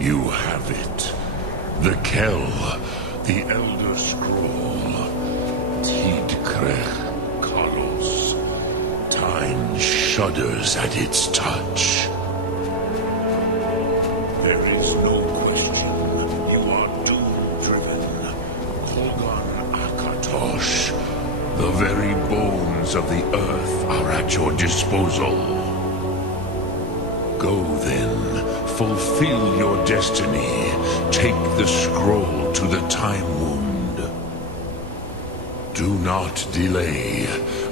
You have it. The Kell, the Elder Scroll. Tidkrech Kalos. Time shudders at its touch. There is no question. You are doom-driven. Kolgan Akatosh. The very bones of the earth are at your disposal. Go then, fulfill your destiny. Take the scroll to the Time Wound. Do not delay.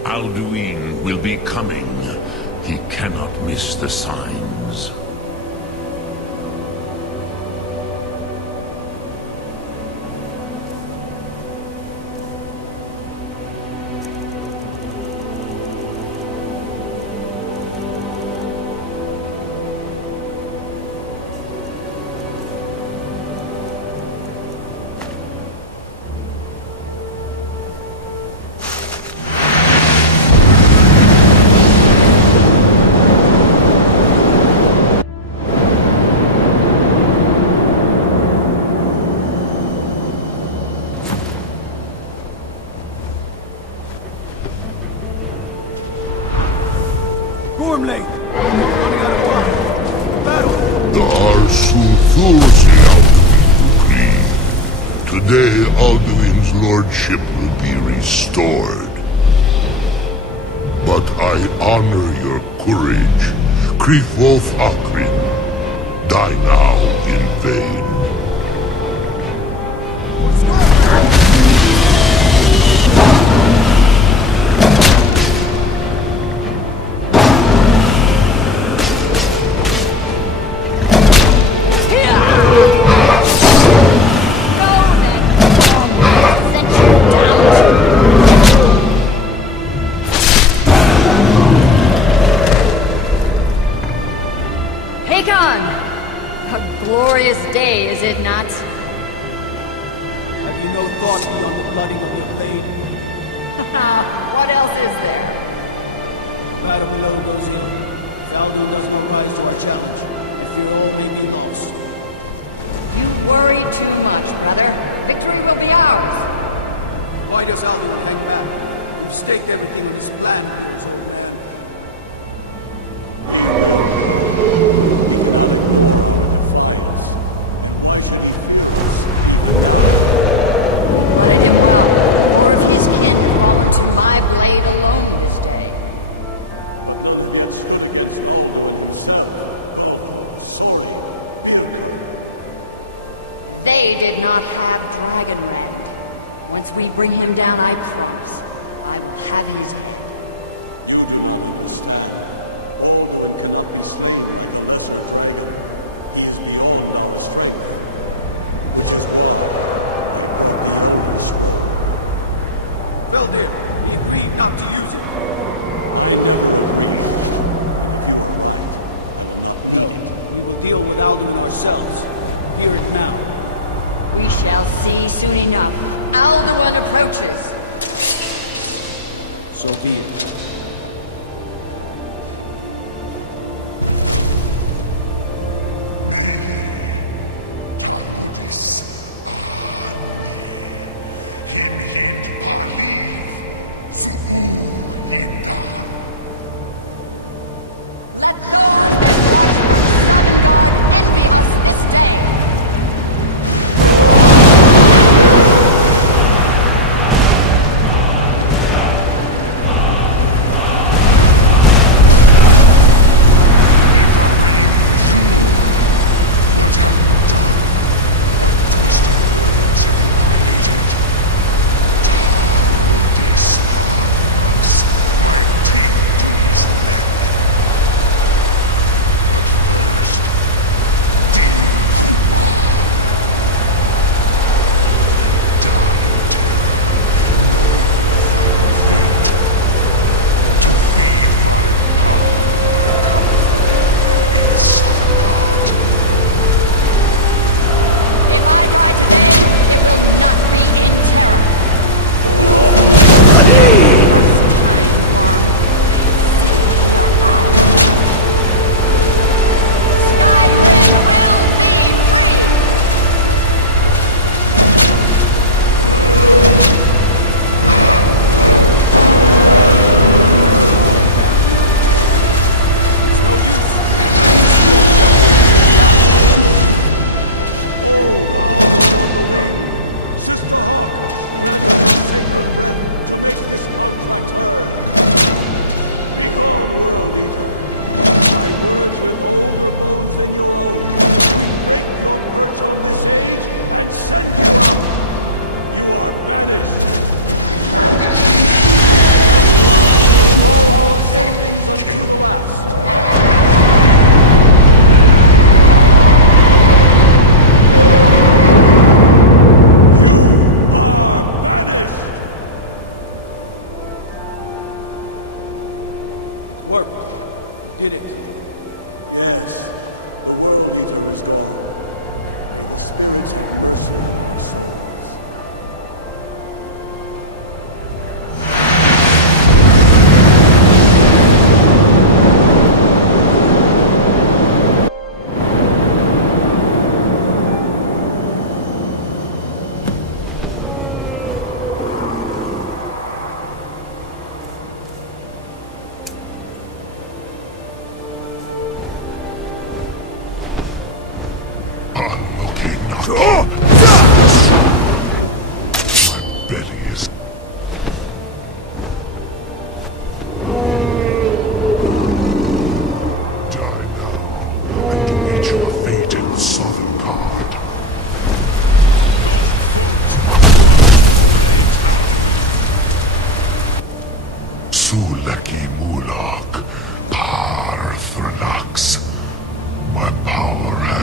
Alduin will be coming. He cannot miss the signs. Today, Alduin's lordship will be restored. But I honor your courage. Kriegwolf Akrin, die now in vain.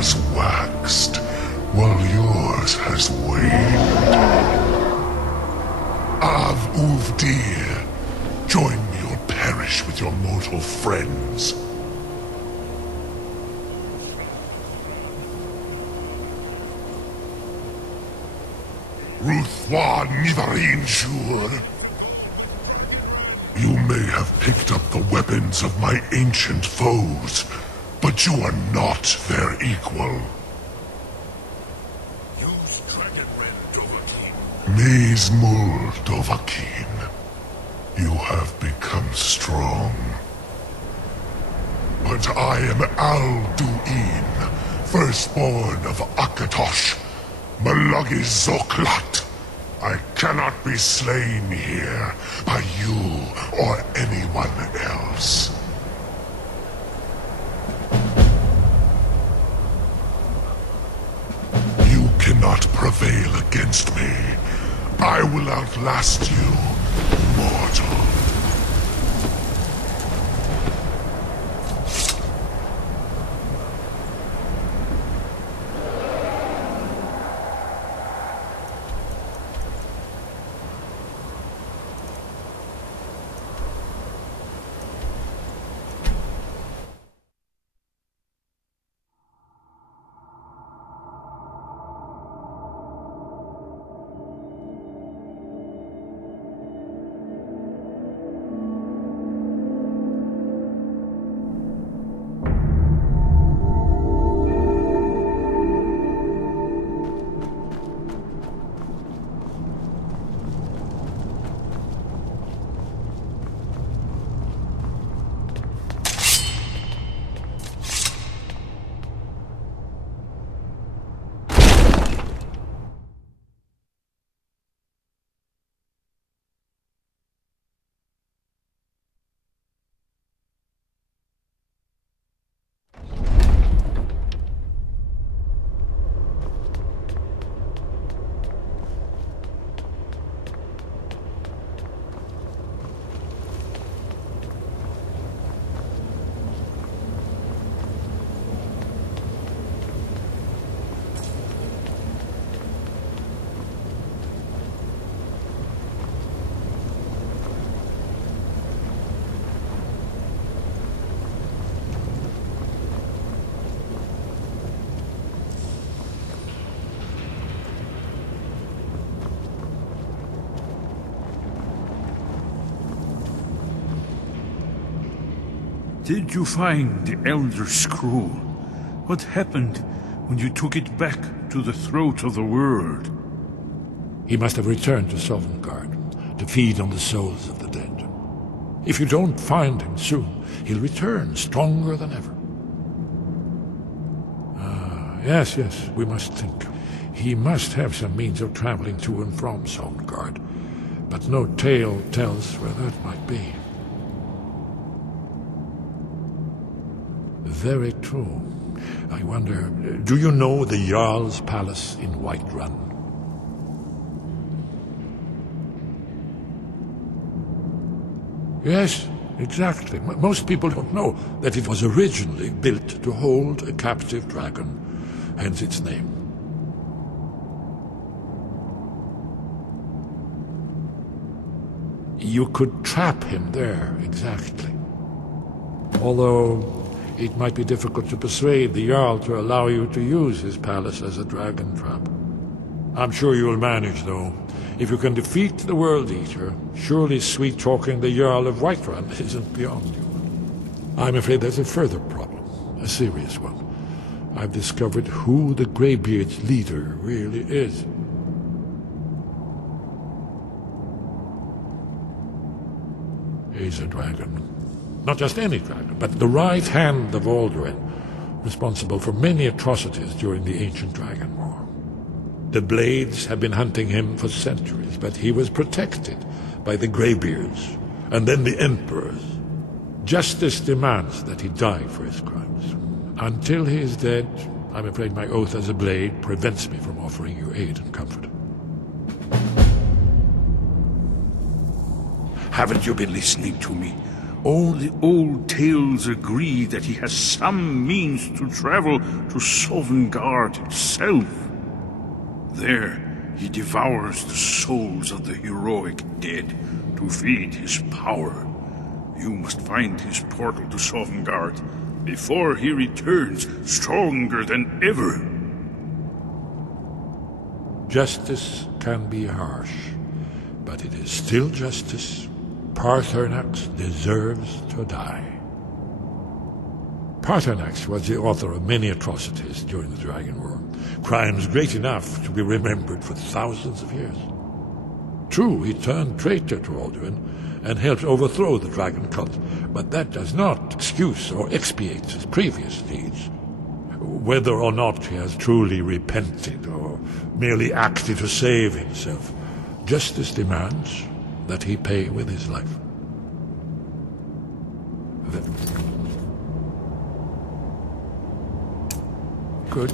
has waxed, while yours has waned. Av Uvdir, join me or perish with your mortal friends. Ruthwa Nivarin Shur. You may have picked up the weapons of my ancient foes, but you are not their equal. Maze Mul Dovahkiin, you have become strong. But I am Alduin, firstborn of Akatosh, Malagi Zoklat. I cannot be slain here by you or anyone else. You cannot prevail against me. I will outlast you, mortal. Did you find the Elder Scroll? What happened when you took it back to the throat of the world? He must have returned to Sovngarde to feed on the souls of the dead. If you don't find him soon, he'll return stronger than ever. Yes, we must think. He must have some means of traveling to and from Sovngarde, but no tale tells where that might be. Very true. I wonder, do you know the Jarl's palace in Whiterun? Yes, exactly. Most people don't know that it was originally built to hold a captive dragon, hence its name. You could trap him there, exactly. Although it might be difficult to persuade the Jarl to allow you to use his palace as a dragon trap. I'm sure you'll manage, though. If you can defeat the World Eater, surely sweet-talking the Jarl of Whiterun isn't beyond you. I'm afraid there's a further problem, a serious one. I've discovered who the Greybeard's leader really is. He's a dragon. Not just any dragon, but the right hand of Alduin, responsible for many atrocities during the Ancient Dragon War. The Blades have been hunting him for centuries, but he was protected by the Greybeards, and then the Emperors. Justice demands that he die for his crimes. Until he is dead, I'm afraid my oath as a Blade prevents me from offering you aid and comfort. Haven't you been listening to me? All the old tales agree that he has some means to travel to Sovngarde itself. There, he devours the souls of the heroic dead to feed his power. You must find his portal to Sovngarde before he returns stronger than ever. Justice can be harsh, but it is still justice. Paarthurnax deserves to die. Paarthurnax was the author of many atrocities during the Dragon War, crimes great enough to be remembered for thousands of years. True, he turned traitor to Alduin and helped overthrow the dragon cult, but that does not excuse or expiate his previous deeds. Whether or not he has truly repented or merely acted to save himself, justice demands that he pay with his life. Good.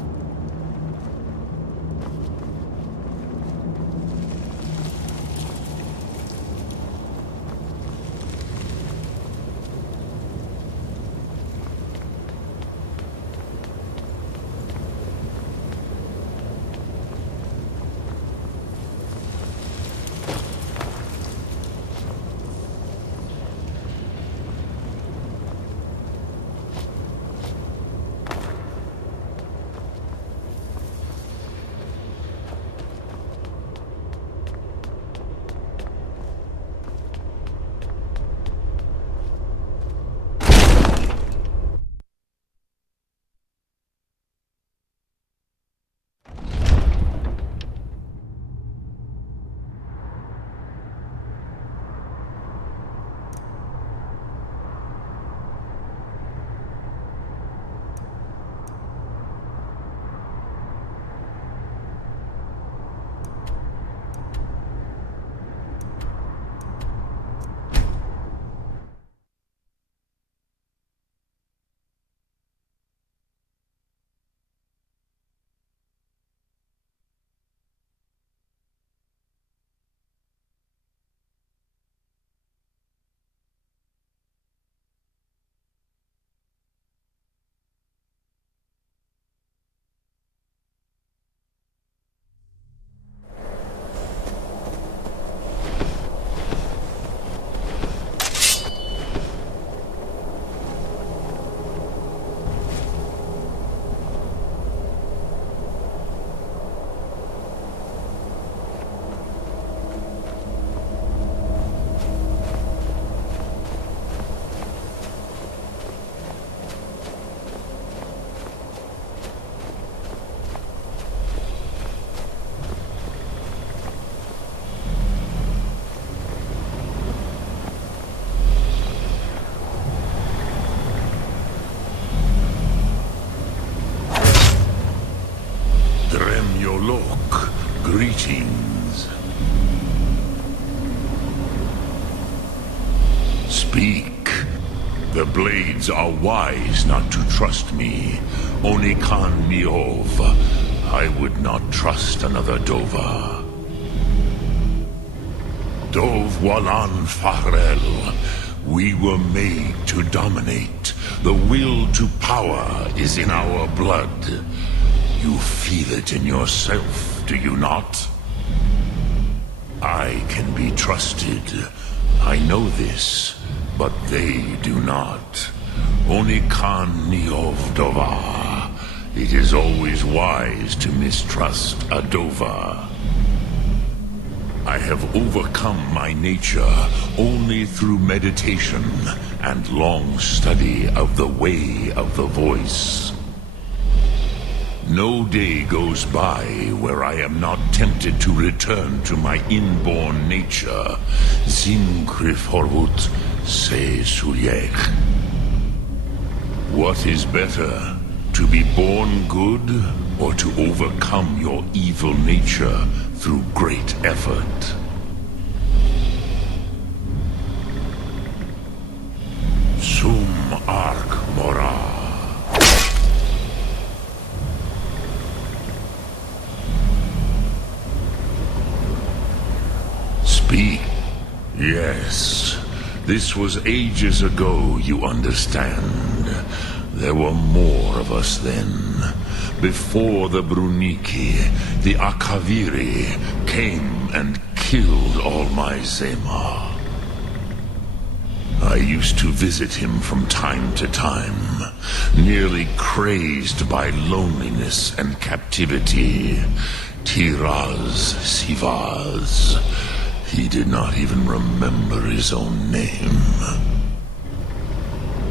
Dremyolok, greetings. Speak. The blades are wise not to trust me. Onikan Miov. I would not trust another Dova. Dov Walan Farel. We were made to dominate. The will to power is in our blood. You feel it in yourself, do you not? I can be trusted. I know this, but they do not. Onikan Niov Dova. It is always wise to mistrust a Dova. I have overcome my nature only through meditation and long study of the way of the voice. No day goes by where I am not tempted to return to my inborn nature. Zimkrifhorvut se Sulyech. What is better, to be born good or to overcome your evil nature through great effort? Sum Ark Mora. Speak. Yes, This was ages ago, you understand. There were more of us then. Before the Bruniki, the Akaviri came and killed all my Zema. I used to visit him from time to time, nearly crazed by loneliness and captivity. Tiraz Sivaz. He did not even remember his own name.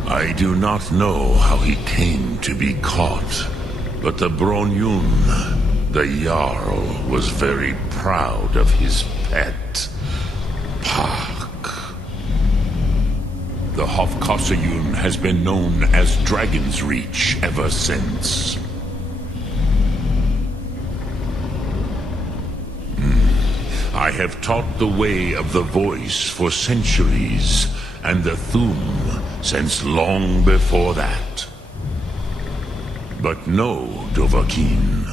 I do not know how he came to be caught, but the Bronyun, the Jarl, was very proud of his pet, Pak. The Hofkossayun has been known as Dragon's Reach ever since. I have taught the way of the voice for centuries, and the Thum since long before that. But no, Dovahkiin.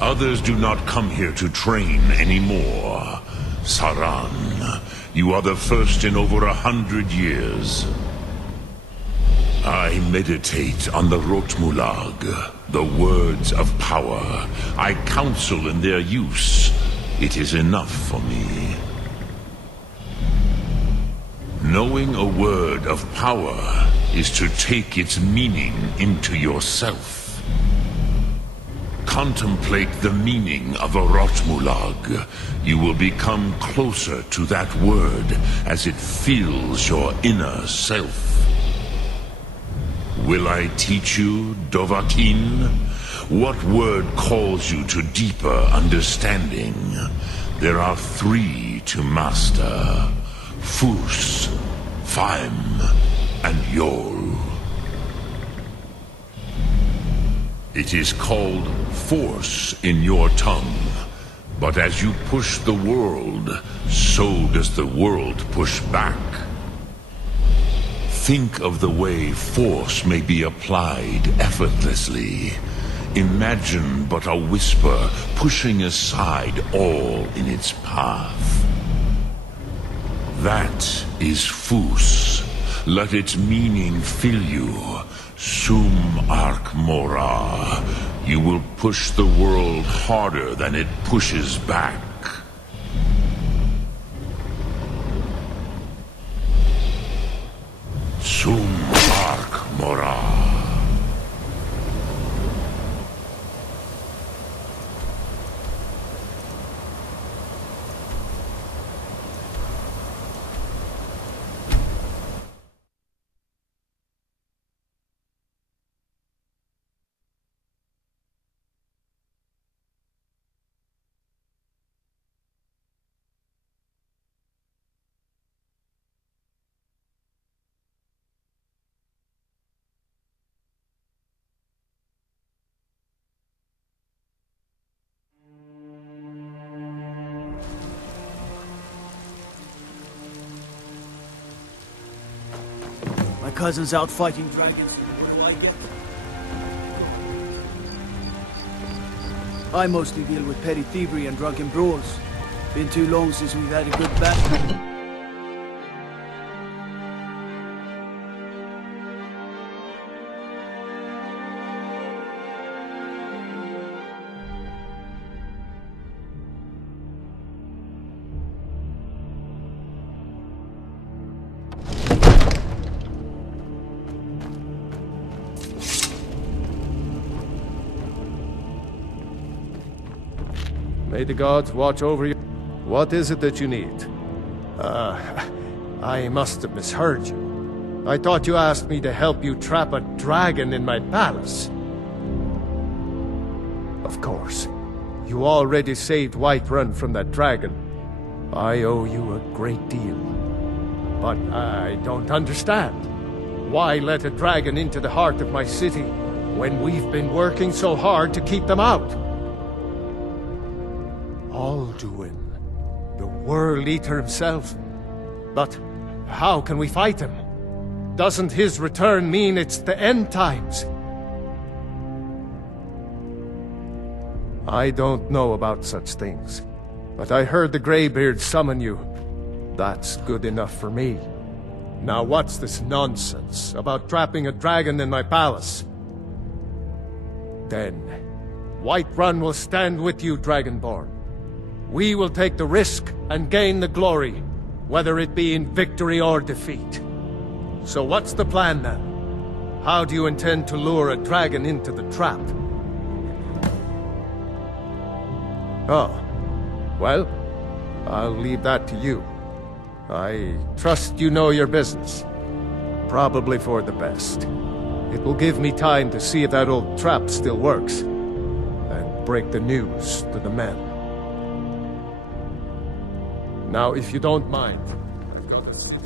Others do not come here to train anymore. Saran, you are the first in over 100 years. I meditate on the Rotmulag, the words of power. I counsel in their use. It is enough for me. Knowing a word of power is to take its meaning into yourself. Contemplate the meaning of a Rotmulag. You will become closer to that word as it fills your inner self. Will I teach you, Dovahkiin? What word calls you to deeper understanding? There are 3 to master. Fus, Faim, and Yol. It is called force in your tongue, but as you push the world, so does the world push back. Think of the way force may be applied effortlessly. Imagine but a whisper pushing aside all in its path. That is Fus. Let its meaning fill you. Sum Ark Mora. You will push the world harder than it pushes back. Sum Ark Mora. My cousin's out fighting dragons. Where do I get them? I mostly deal with petty thievery and drunken brawls. Been too long since we've had a good battle. May the gods watch over you. What is it that you need? I must have misheard you. I thought you asked me to help you trap a dragon in my palace. Of course. You already saved Whiterun from that dragon. I owe you a great deal. But I don't understand. Why let a dragon into the heart of my city when we've been working so hard to keep them out? Alduin, the World Eater himself. But how can we fight him? Doesn't his return mean it's the end times? I don't know about such things, but I heard the Greybeard summon you. That's good enough for me. Now what's this nonsense about trapping a dragon in my palace? Then, Whiterun will stand with you, Dragonborn. We will take the risk and gain the glory, whether it be in victory or defeat. So what's the plan then? How do you intend to lure a dragon into the trap? Oh, well, I'll leave that to you. I trust you know your business. Probably for the best. It will give me time to see if that old trap still works, and break the news to the men. Now, if you don't mind, I've got a city.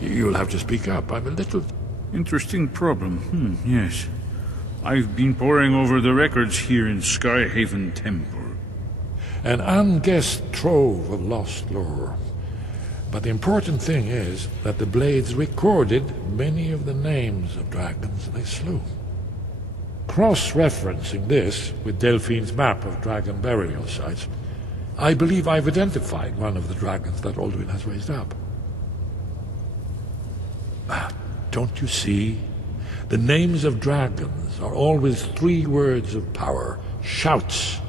You'll have to speak up. I'm a little... Interesting problem. Yes. I've been poring over the records here in Skyhaven Temple. An unguessed trove of lost lore. But the important thing is that the Blades recorded many of the names of dragons they slew. Cross-referencing this with Delphine's map of dragon burial sites, I believe I've identified one of the dragons that Alduin has raised up. Don't you see? The names of dragons are always 3 words of power, shouts.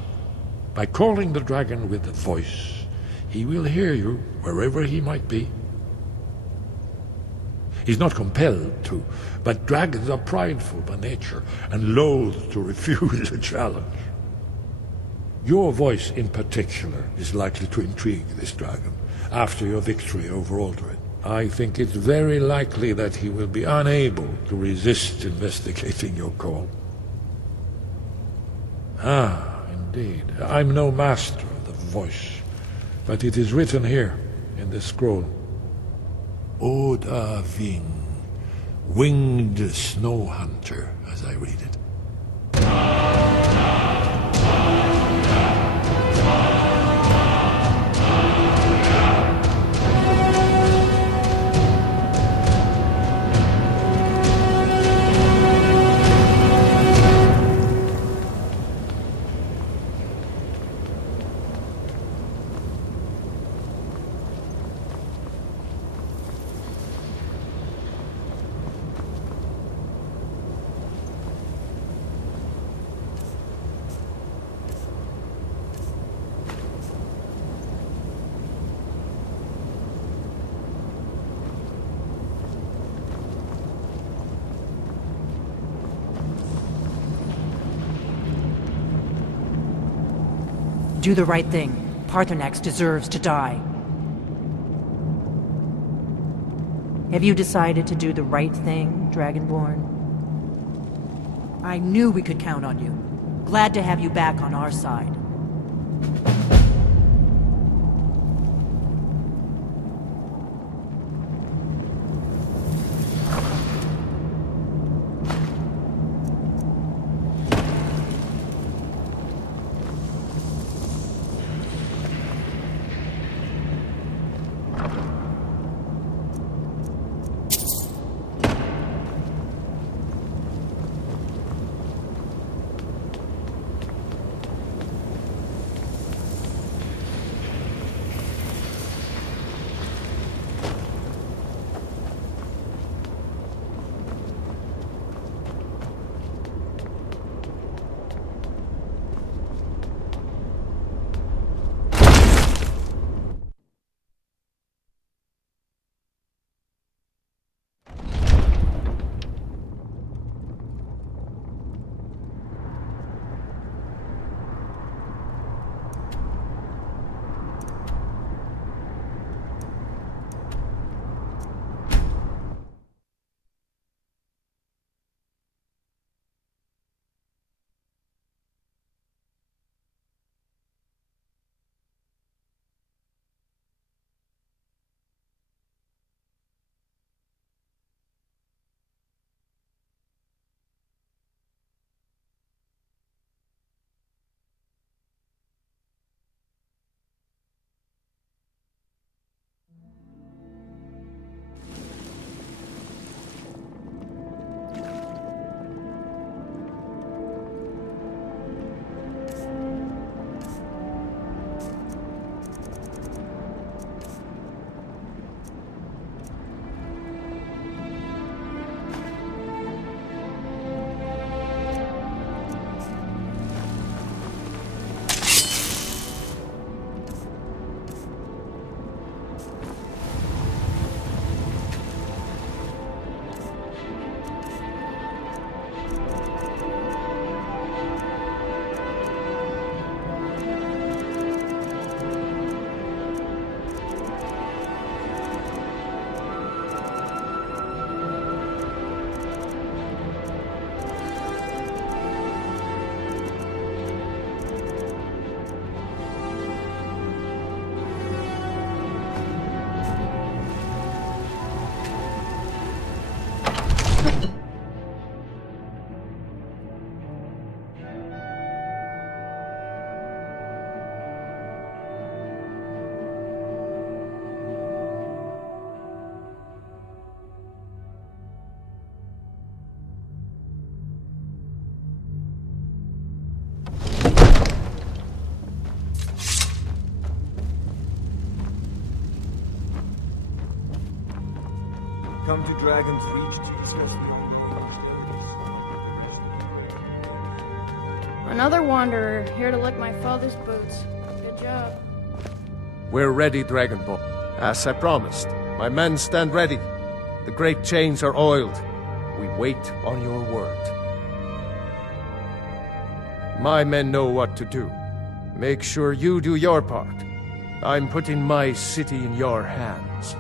By calling the dragon with a voice, he will hear you wherever he might be. He's not compelled to, but dragons are prideful by nature and loath to refuse a challenge. Your voice in particular is likely to intrigue this dragon after your victory over Alduin. I think it's very likely that he will be unable to resist investigating your call. Ah, indeed. I'm no master of the voice, but it is written here in this scroll. Oda Ving, winged snow hunter, as I read it. Do the right thing. Parthenax deserves to die. Have you decided to do the right thing, Dragonborn? I knew we could count on you. Glad to have you back on our side. Come to Dragon's Reach to discuss Another wanderer, here to lick my father's boots. Good job. We're ready, Dragonborn. As I promised, my men stand ready. The great chains are oiled. We wait on your word. My men know what to do. Make sure you do your part. I'm putting my city in your hands.